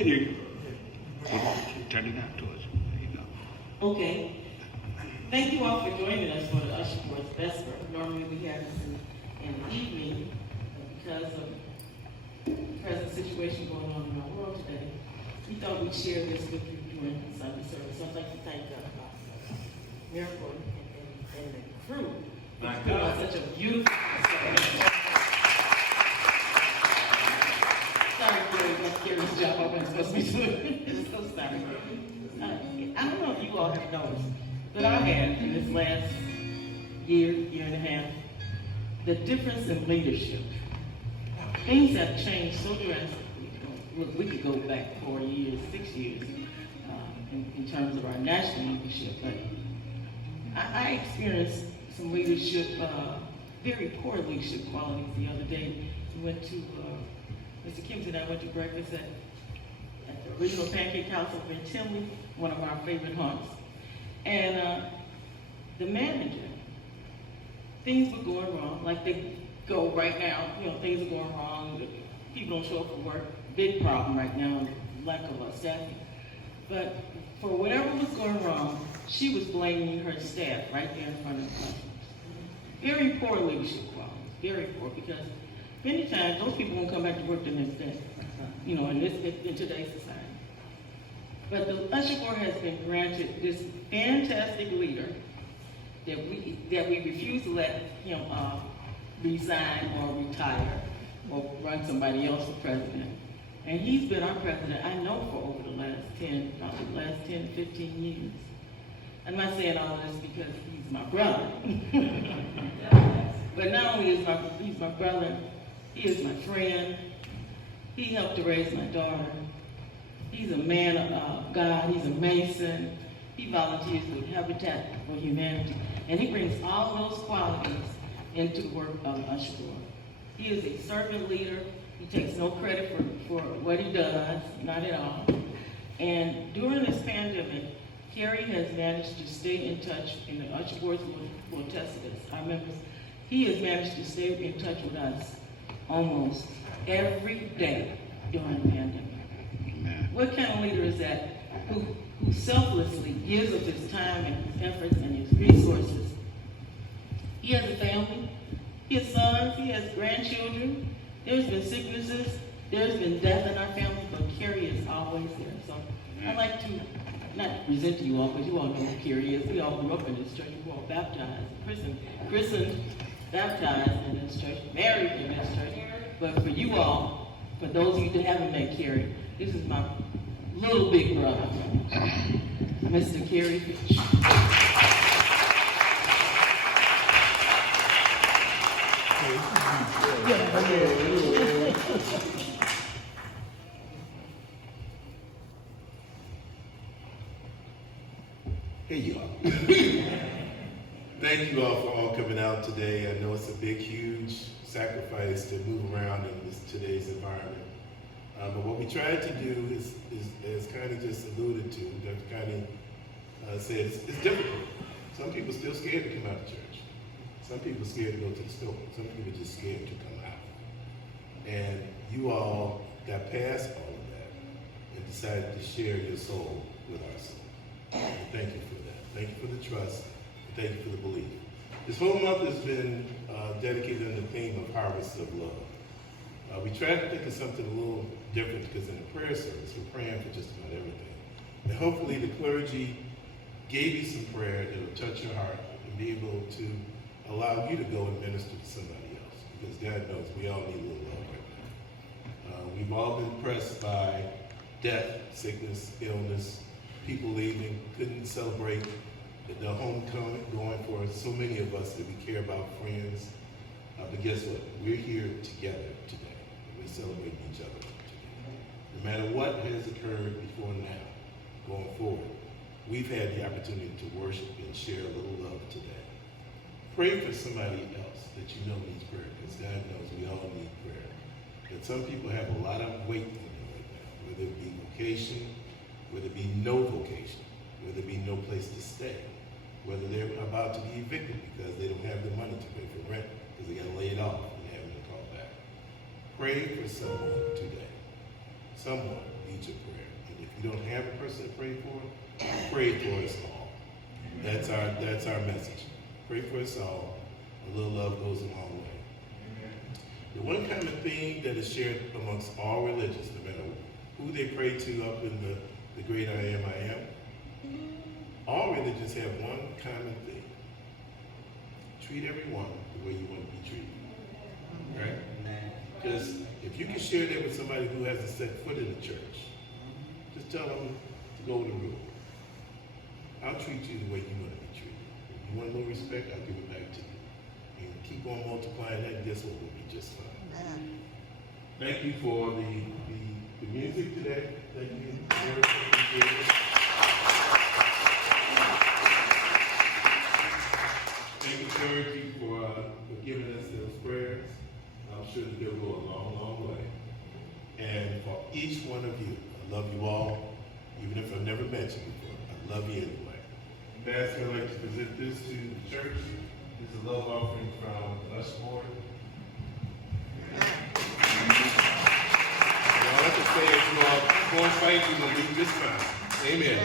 Here you go. Turn it out towards you. There you go. Okay. Thank you all for joining us for the Usher Boys Vesper. Normally we have this in the evening, but because of the present situation going on in our world today, we thought we'd share this with you during the Sunday service. So I'd like to thank Miracle and the crew for putting on such a beautiful service. Sorry, Gary, that's Gary's job. I wasn't supposed to be doing it. I'm so sorry. I don't know if you all have noticed, but I have in this last year and a half, the difference in leadership. Things have changed so drastically. We could go back 4 years, 6 years in terms of our national leadership, but I experienced some leadership, very poor leadership qualities the other day. We went to, Mr. Kim's and I went to breakfast at the original Pancake House over in Tinley, one of our favorite haunts. And the manager, things were going wrong, like they go right now. Things are going wrong. People don't show up for work. Big problem right now, lack of staffing. But for whatever was going wrong, she was blaming her staff right there in front of the customers. Very poor leadership qualities, very poor, because many times those people won't come back to work the next day, in today's society. But the Usher Board has been granted this fantastic leader that we refuse to let him resign or retire or run somebody else for president. And he's been our president, I know, for over the last 10, 15 years. I'm not saying all of this because he's my brother. But not only is he's my brother, he is my friend. He helped to raise my daughter. He's a man of God. He's a Mason. He volunteers with Habitat for Humanity. And he brings all of those qualities into the work of Usher Board. He is a servant leader. He takes no credit for what he does, not at all. And during this pandemic, Kerry has managed to stay in touch, and the Usher Boards will attest to this, our members. He has managed to stay in touch with us almost every day during the pandemic. What kind of leader is that who selflessly gives of his time and his efforts and his resources? He has a family, he has sons, he has grandchildren. There's been sicknesses, there's been death in our family, but Kerry is always there. So I'd like to not present to you all, because you all know who Kerry is. We all grew up in this church, we were all baptized, christened, baptized in this church, married in this church. But for you all, for those of you that haven't met Kerry, this is my little big brother, Mr. Kerry Fitch. Hey, you all. Thank you all for all coming out today. I know it's a big, huge sacrifice to move around in today's environment. But what we tried to do is kind of just alluded to, Dr. Connie said, it's difficult. Some people still scared to come out to church. Some people scared to go to the store. Some people just scared to come out. And you all got past all of that and decided to share your soul with our soul. And thank you for that. Thank you for the trust. And thank you for the belief. This whole month has been dedicated on the theme of harvest of love. We tried to think of something a little different, because in the prayer service, we're praying for just about everything. And hopefully the clergy gave you some prayer that will touch your heart and be able to allow you to go and minister to somebody else. Because God knows we all need a little love right now. We've all been pressed by death, sickness, illness, people leaving, couldn't celebrate the homecoming going for so many of us that we care about, friends. But guess what? We're here together today. We're celebrating each other together. No matter what has occurred before now, going forward, we've had the opportunity to worship and share a little love today. Pray for somebody else that you know needs prayer, because God knows we all need prayer. But some people have a lot of weight on them right now, whether it be vocation, whether it be no vocation, whether it be no place to stay, whether they're about to be evicted because they don't have the money to pay for rent because they got laid off and having to call back. Pray for someone today. someone needs your prayer. And if you don't have a person to pray for us all. That's our message. Pray for us all. A little love goes a long way. The one common theme that is shared amongst all religions, no matter who they pray to up in the great I am, all religions have one common thing. Treat everyone the way you want to be treated. Right? Just, if you can share that with somebody who hasn't set foot in the church, just tell them to go to the room. I'll treat you the way you want to be treated. If you want a little respect, I'll give it back to you. And keep on multiplying that, and guess what? We'll be just fine. Thank you for the music today. Thank you. Thank you, clergy, for giving us those prayers. I'm sure that they'll go a long, long way. And for each one of you, I love you all, even if I've never met you before. I love you anyway. Pastor, I'd like to present this to the church. This is a love offering from us, Lord. All I can say is, you all, go and fight, you're going to do just fine. Amen.